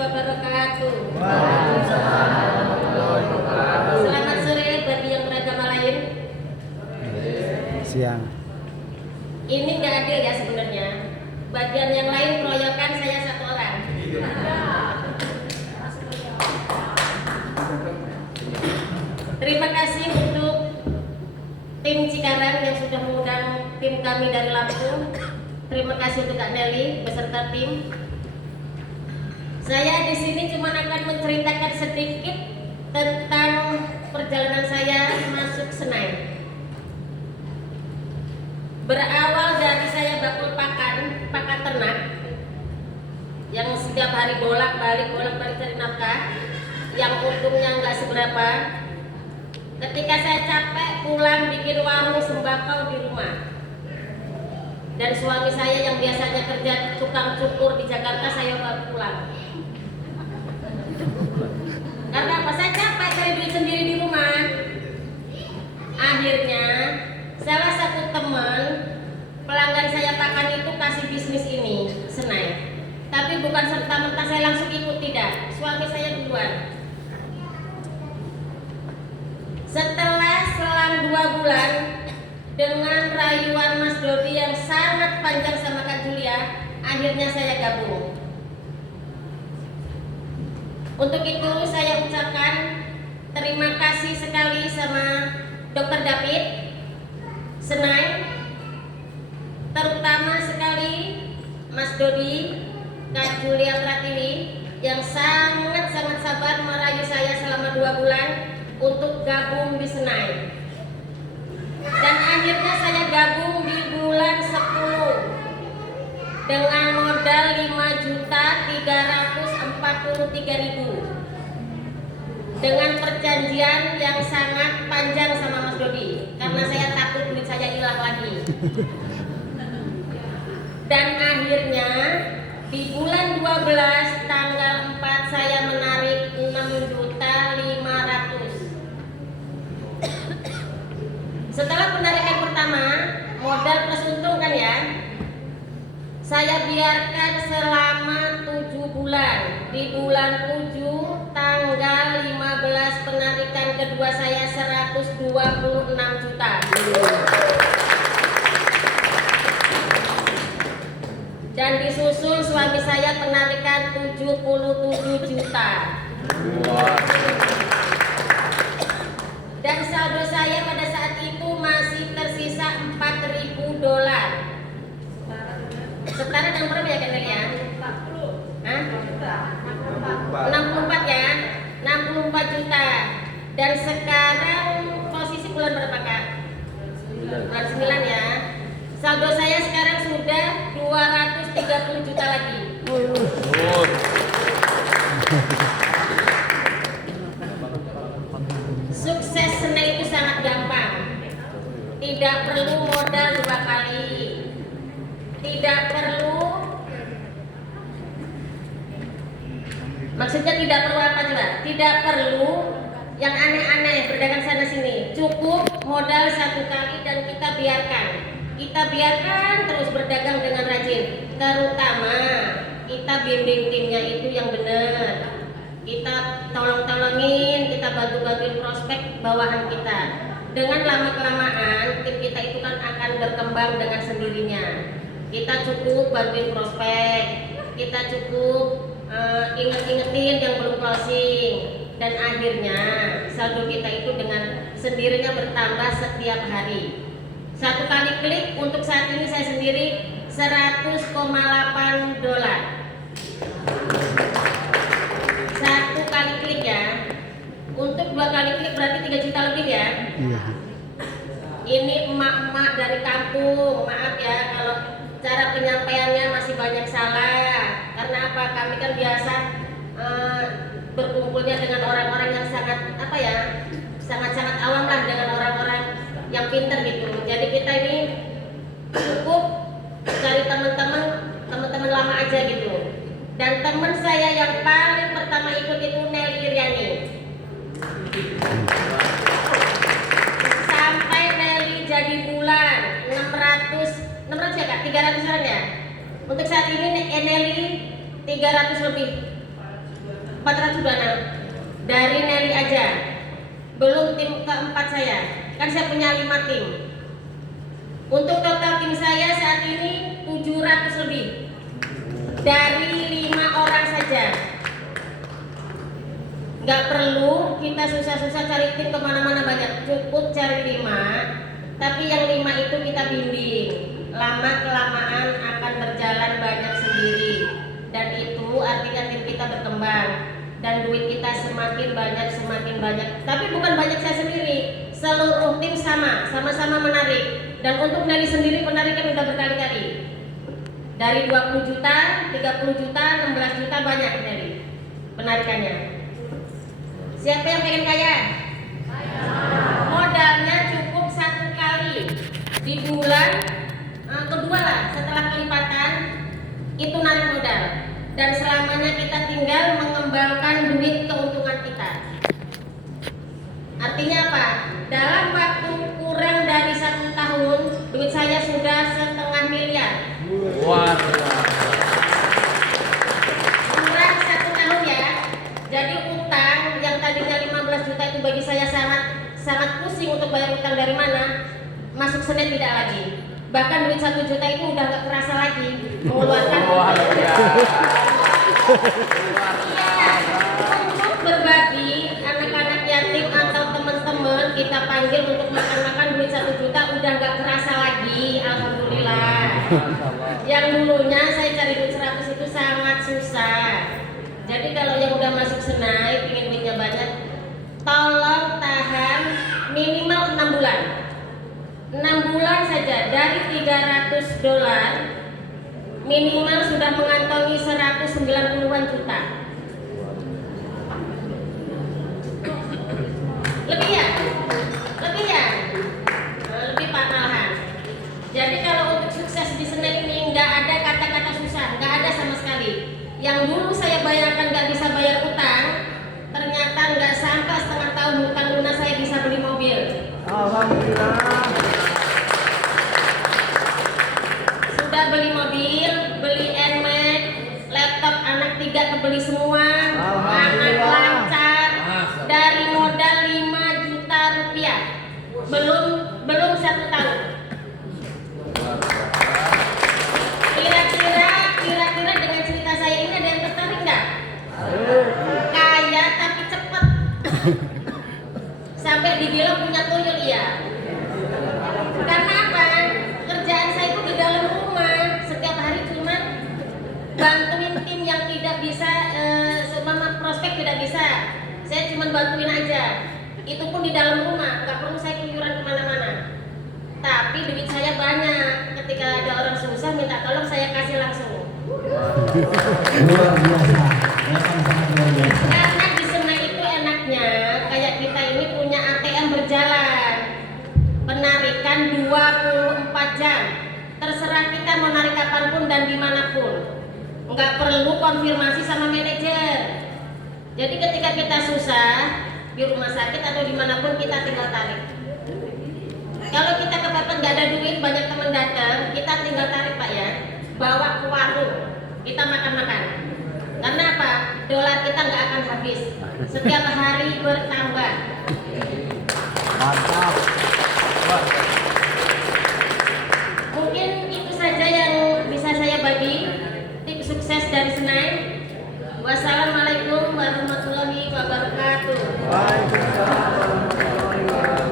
wabarakatuh. Waalaikumsalam warahmatullahi wabarakatuh. Selamat sore bagi yang beragama lain. Siang. Ini nggak adil ya sebenarnya. Bagian yang lain keroyokan, saya satu orang. Terima kasih untuk tim Cikarang yang sudah mengundang tim kami dari Lampung. Terima kasih untuk Kak Nelly beserta tim. Saya di sini cuma akan menceritakan sedikit tentang perjalanan saya masuk Senai. Berawal dari saya bakul pakan ternak yang setiap hari bolak-balik cari nafkah, yang untungnya nggak seberapa. Ketika saya capek pulang bikin warung sembako di rumah, dan suami saya yang biasanya kerja tukang cukur di Jakarta saya bawa pulang. Karena apa? Saya capek cari duit sendiri di rumah. Akhirnya salah satu teman pelanggan saya pakan itu kasih bisnis ini, Senai. Tapi bukan serta-merta saya langsung ikut, tidak. Suami saya duluan. Setelah selang 2 bulan dengan rayuan Mas Dodi yang sangat panjang sama Kak Julia, akhirnya saya gabung. Untuk itu saya ucapkan terima kasih sekali sama Dr. David Senai, terutama sekali Mas Dodi, Kak Julia Pratiwi yang sangat sabar merayu saya selama 2 bulan untuk gabung di Senai. Dan akhirnya saya gabung di bulan 10 dengan modal 5.343.000 dengan perjanjian yang sangat panjang sama Mas Dodi karena saya takut duit saya hilang lagi. Dan akhirnya di bulan 12 tanggal 4 saya menarik 6.500.000. Setelah penarikan pertama, modal plus untung kan ya, saya biarkan selama 7 bulan. Di bulan 7 tanggal 15 penarikan kedua saya 126 juta. Dan disusul suami saya penarikan 77 juta. Dan saldo saya pada saat itu masih tersisa $4.000. Setara dengan berapa ya Kak ya? 64 ya, 64 juta. Dan sekarang posisi bulan berapa Kak? Bulan 9 ya. Saldo saya sekarang sudah 230 juta lagi. Sukses Senai itu sangat gampang. Tidak perlu modal 2 kali. Tidak perlu, maksudnya tidak perlu apa coba? Tidak perlu yang aneh-aneh berdagang sana sini. Cukup modal 1 kali dan kita biarkan terus berdagang dengan rajin. Terutama kita bimbing timnya itu yang benar. Kita tolong-tolongin, kita bantu-bantuin prospek bawahan kita. Dengan lama-kelamaan tim kita itu kan akan berkembang dengan sendirinya. Kita cukup bantuin prospek, kita cukup inget-ingetin yang belum closing, dan akhirnya saldo kita itu dengan sendirinya bertambah setiap hari. 1 kali klik untuk saat ini saya sendiri $100,8. 1 kali klik ya. Untuk 2 kali klik berarti 3 juta lebih ya. Iya. Ini emak-emak dari kampung, maaf ya kalau cara penyampaiannya masih banyak salah. Karena apa? Kami kan biasa berkumpulnya dengan orang-orang yang sangat sangat awam lah dengan orang-orang yang pintar gitu. Jadi kita ini cukup cari teman-teman lama aja gitu. Dan teman saya yang paling pertama ikut itu Nelly Iriani. Sampai Nelly jadi bulan 600 ya Kak? 300 orang ya? Untuk saat ini Nelly 300 lebih. 426 dari Nelly aja, belum tim keempat saya, kan saya punya 5 tim. Untuk total tim saya saat ini 700 lebih dari 5 orang saja. Nggak perlu kita susah-susah cari tim kemana-mana banyak, cukup cari 5, tapi yang 5 itu kita bimbing. Lama-kelamaan akan berjalan banyak sendiri, dan itu artinya tim kita berkembang dan duit kita semakin banyak. Tapi bukan banyak saya sendiri, seluruh tim sama-sama menarik. Dan untuk Nelly sendiri penarikan udah berkali-kali, dari 20 juta, 30 juta, 16 juta banyak Nelly penarikannya. Siapa yang pengen kaya? Modalnya cukup 1 kali di bulan kedua lah setelah kelipatan itu narik modal, dan selamanya kita tinggal mengembangkan duit keuntungan kita. Artinya apa? Dalam waktu kurang dari 1 tahun duit saya sudah 1,5 miliar. Wah. Kurang 1 tahun ya. Jadi utang yang tadinya 15 juta itu bagi saya sangat pusing untuk bayar utang dari mana, masuk Senin tidak lagi. Bahkan duit 1 juta itu udah gak kerasa lagi mengeluarkan. Iya, untuk berbagi anak-anak yatim atau teman-teman kita panggil untuk makan-makan, duit 1 juta udah gak kerasa lagi, alhamdulillah. Yang dulunya saya cari duit 100 itu sangat susah. Jadi kalau yang udah masuk Senai ingin duitnya banyak, tolong tahan minimal 6 bulan. 6 bulan saja dari $300 minimal sudah mengantongi 190-an juta. Lebih ya? Lebih Pak malahan. Jadi kalau untuk sukses di Senin ini nggak ada kata-kata susah, nggak ada sama sekali. Yang dulu saya bayangkan nggak bisa bayar utang, ternyata nggak sampai setengah tahun hutang lunas saya bisa beli mobil. Alhamdulillah. Sudah beli mobil, beli NMAX, laptop anak 3 kebeli semua, anak lancar, dari modal 5 juta rupiah, belum 1 tahun. Kira-kira dengan cerita saya ini ada yang tertarik nggak? Kaya tapi cepet. Sampai dibilang punya tuyul iya. Karena apa? Kerjaan saya itu di dalam rumah, setiap hari cuma bantuin tim yang tidak bisa, seumpama prospek tidak bisa, saya cuma bantuin aja. Itu pun di dalam rumah, nggak perlu saya keluyuran kemana-mana. Tapi duit saya banyak. Ketika ada orang susah minta tolong, saya kasih langsung. Luar biasa, sangat luar biasa. Karena di Senai itu enaknya kayak kita ini punya ATM berjalan, penarikan 24 jam. Terserah kita mau narik kapanpun dan dimanapun, nggak perlu konfirmasi sama manajer. Jadi ketika kita susah di rumah sakit atau dimanapun kita tinggal tarik. Kalau kita kepepet nggak ada duit, banyak teman datang, kita tinggal tarik Pak ya, bawa ke warung, kita makan-makan. Karena apa? Dolar kita nggak akan habis, setiap hari bertambah. Mantap. Mungkin itu saja yang bisa saya bagi, tips sukses dari Senai. Wassalamualaikum warahmatullahi wabarakatuh.